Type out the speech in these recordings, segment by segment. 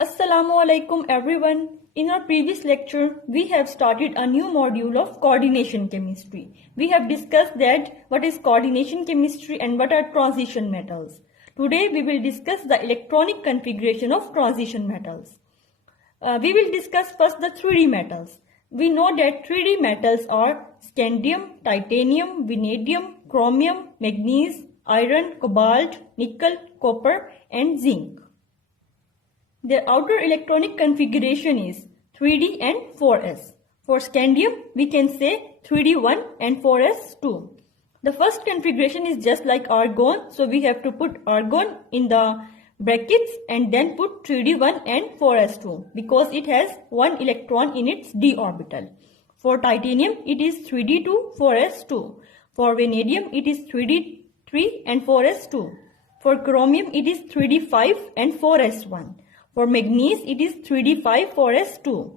Assalamu alaikum everyone. In our previous lecture, we have started a new module of coordination chemistry. We have discussed that what is coordination chemistry and what are transition metals. Today we will discuss the electronic configuration of transition metals. We will discuss first the 3D metals. We know that 3D metals are scandium, titanium, vanadium, chromium, manganese, iron, cobalt, nickel, copper and zinc. Their outer electronic configuration is 3d and 4s. For scandium, we can say 3d1 and 4s2. The first configuration is just like argon, so we have to put argon in the brackets and then put 3d1 and 4s2 because it has one electron in its d orbital. For titanium, it is 3d2, 4s2. For vanadium, it is 3d3 and 4s2. For chromium, it is 3d5 and 4s1. For manganese, it is 3d5, 4s2.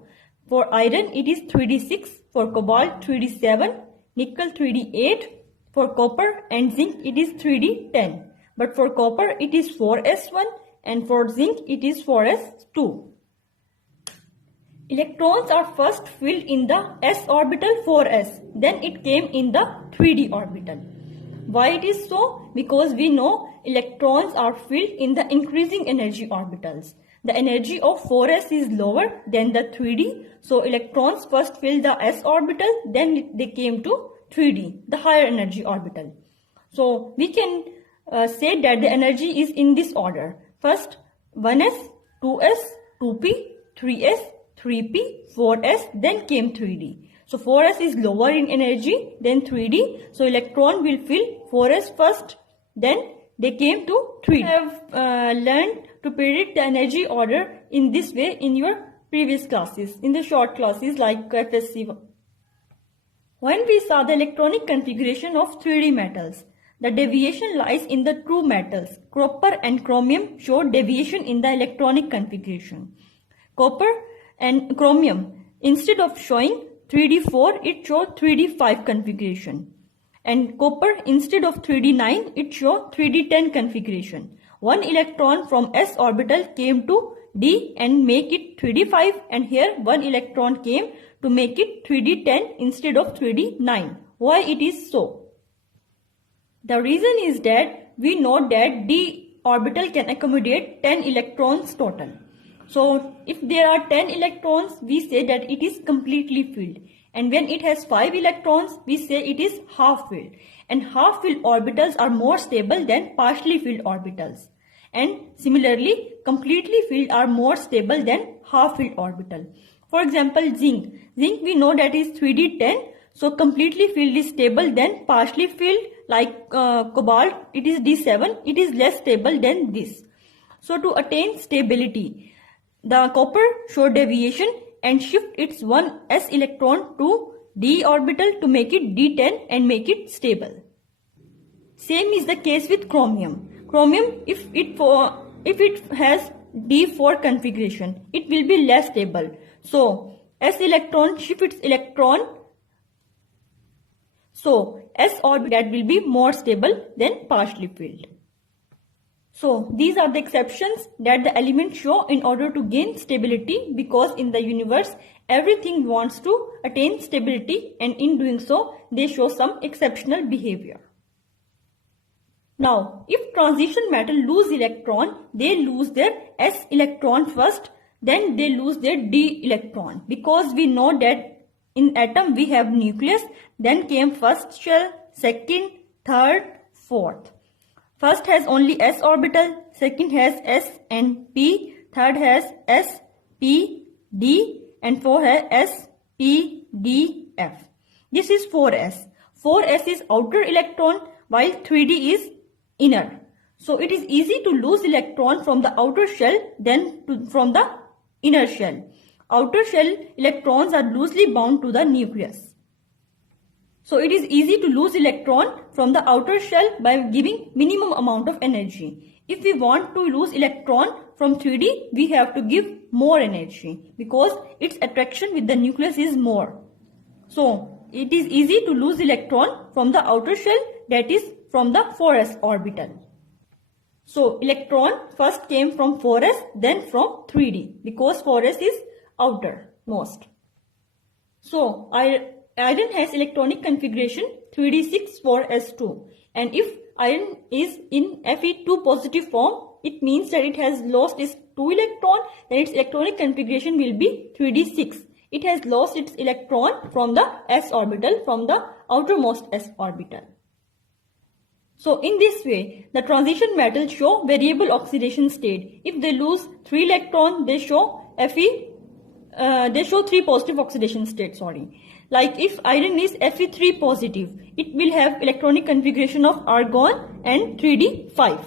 For iron, it is 3d6. For cobalt, 3d7. Nickel, 3d8. For copper and zinc, it is 3d10. But for copper, it is 4s1. And for zinc, it is 4s2. Electrons are first filled in the s orbital 4s. Then it came in the 3d orbital. Why it is so? Because we know electrons are filled in the increasing energy orbitals. The energy of 4s is lower than the 3d. So electrons first fill the s orbital, then they came to 3d, the higher energy orbital. So we can say that the energy is in this order. First 1s, 2s, 2p, 3s, 3p, 4s, then came 3d. So 4s is lower in energy than 3d. So electron will fill 4s first, then they came to 3d. You have learned to predict the energy order in this way in your previous classes, in the short classes like FSC. When we saw the electronic configuration of 3D metals, the deviation lies in the true metals. Copper and chromium show deviation in the electronic configuration. Copper and chromium, instead of showing 3D4, it shows 3D5 configuration. And copper, instead of 3D9, it shows 3D10 configuration. One electron from s orbital came to d and make it 3d5, and here one electron came to make it 3d10 instead of 3d9. Why it is so? The reason is that we know that d orbital can accommodate 10 electrons total. So if there are 10 electrons, we say that it is completely filled. And when it has 5 electrons, we say it is half filled. And half filled orbitals are more stable than partially filled orbitals. And similarly, completely filled are more stable than half filled orbital. For example, zinc. Zinc we know that is 3d10. So completely filled is stable than partially filled. Like cobalt, it is d7. It is less stable than this. So to attain stability, the copper show deviation and shift its one s electron to d orbital to make it d10 and make it stable. Same is the case with chromium. Chromium, if it has d4 configuration, it will be less stable. So s electron shift its electron. So s orbital that will be more stable than partially filled. So these are the exceptions that the elements show in order to gain stability, because in the universe everything wants to attain stability, and in doing so they show some exceptional behavior. Now if transition metal lose electron, they lose their s electron first, then they lose their d electron, because we know that in atom we have nucleus, then came first shell, second, third, fourth. First has only s orbital, second has s and p, third has s, p, d, and fourth has s, p, d, f. This is 4s. 4s is outer electron while 3d is inner. So it is easy to lose electron from the outer shell than from the inner shell. Outer shell electrons are loosely bound to the nucleus. So it is easy to lose electron from the outer shell by giving minimum amount of energy. If we want to lose electron from 3D, we have to give more energy because its attraction with the nucleus is more. So it is easy to lose electron from the outer shell, that is from the 4s orbital. So electron first came from 4s, then from 3d, because 4s is outermost. So iron has electronic configuration 3d6 4s2, and if iron is in Fe2 positive form, it means that it has lost its 2 electron, then its electronic configuration will be 3d6. It has lost its electron from the s orbital, from the outermost s orbital. So in this way, the transition metals show variable oxidation state. If they lose 3 electrons, they show they show 3 positive oxidation states. Like if iron is Fe3 positive, it will have electronic configuration of argon and 3d5.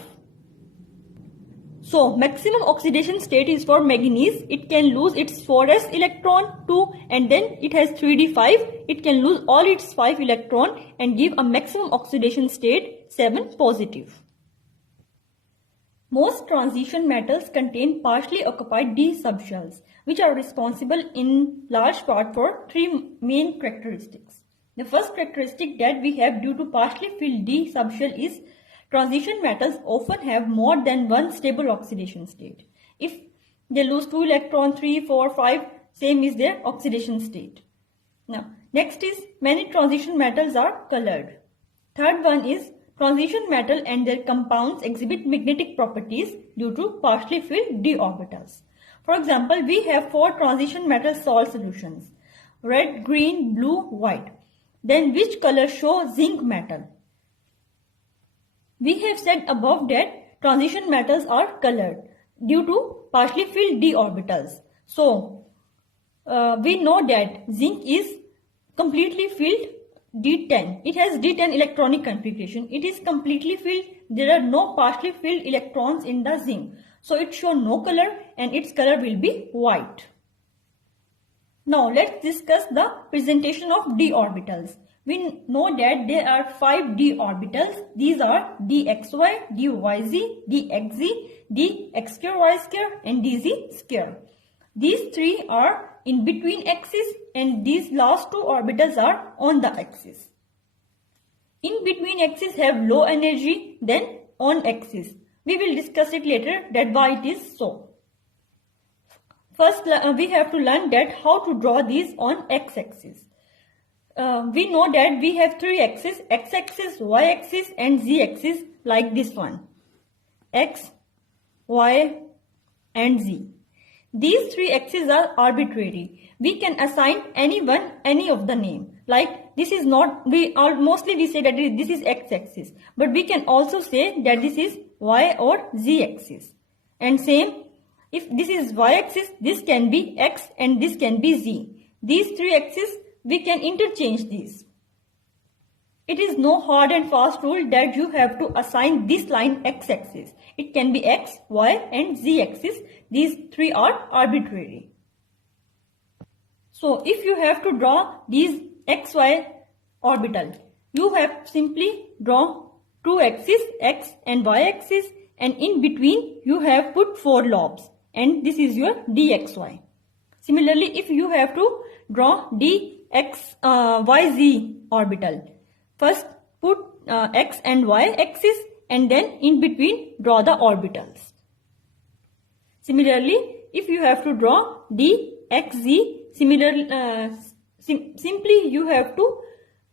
So maximum oxidation state is for manganese. It can lose its 4s electron 2, and then it has 3d5. It can lose all its 5 electron and give a maximum oxidation state 7 positive. Most transition metals contain partially occupied d subshells, which are responsible in large part for 3 main characteristics. The first characteristic that we have due to partially filled d subshell is transition metals often have more than one stable oxidation state. If they lose 2 electrons, 3, 4, 5, same is their oxidation state. Now, next is many transition metals are colored. Third one is transition metal and their compounds exhibit magnetic properties due to partially filled d orbitals. For example, we have 4 transition metal salt solutions: red, green, blue, white. Then which color show zinc metal? We have said above that transition metals are colored due to partially filled d orbitals. So, we know that zinc is completely filled D10. It has D10 electronic configuration. It is completely filled. There are no partially filled electrons in the zinc. So, it shows no color and its color will be white. Now, let's discuss the presentation of d orbitals. We know that there are 5 d orbitals. These are dxy, dyz, dxz, dx square y square and dz square. These 3 are in between axis and these last 2 orbitals are on the axis. In between axis have low energy, then on axis. We will discuss it later that why it is so. First, we have to learn that how to draw these on x-axis. We know that we have 3 axes: x-axis, y-axis and z-axis, like this one: x, y and z. These 3 axes are arbitrary. We can assign any of the name. Like this is not, mostly we say that this is x-axis, but we can also say that this is y or z-axis. And same, if this is y-axis, this can be x and this can be z. These 3 axes, we can interchange these. It is no hard and fast rule that you have to assign this line x-axis. It can be x, y and z-axis. These 3 are arbitrary. So if you have to draw these xy orbital, you have simply draw 2 axes, x and y axis, and in between you have put 4 lobes, and this is your dxy. Similarly, if you have to draw yz orbital, first put x and y axis and then in between draw the orbitals. Similarly, if you have to draw dxz, simply you have to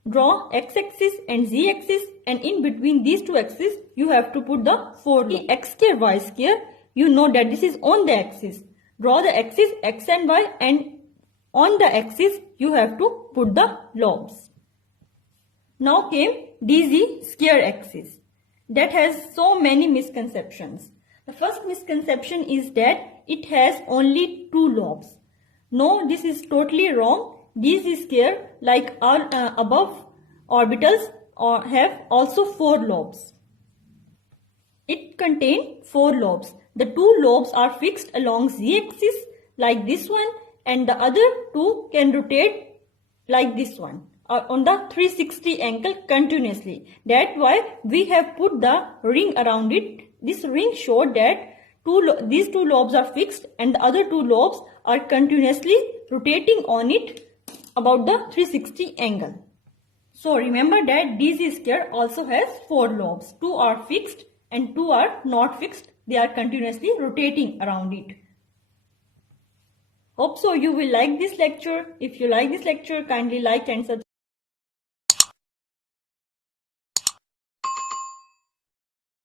draw x-axis and z-axis, and in between these 2 axes you have to put the 4 x square y square. You know that this is on the axis. Draw the axis x and y, and on the axis you have to put the lobes. Now came dz square axis. That has so many misconceptions. The first misconception is that it has only 2 lobes. No, this is totally wrong. dz square, like our above orbitals, have also 4 lobes. It contains 4 lobes. The 2 lobes are fixed along z-axis like this one, and the other 2 can rotate like this one on the 360 angle continuously. That's why we have put the ring around it. This ring shows that these 2 lobes are fixed and the other 2 lobes are continuously rotating on it about the 360 angle. So remember that dz square also has 4 lobes. 2 are fixed and 2 are not fixed. They are continuously rotating around it. Hope so you will like this lecture. If you like this lecture, kindly like and subscribe.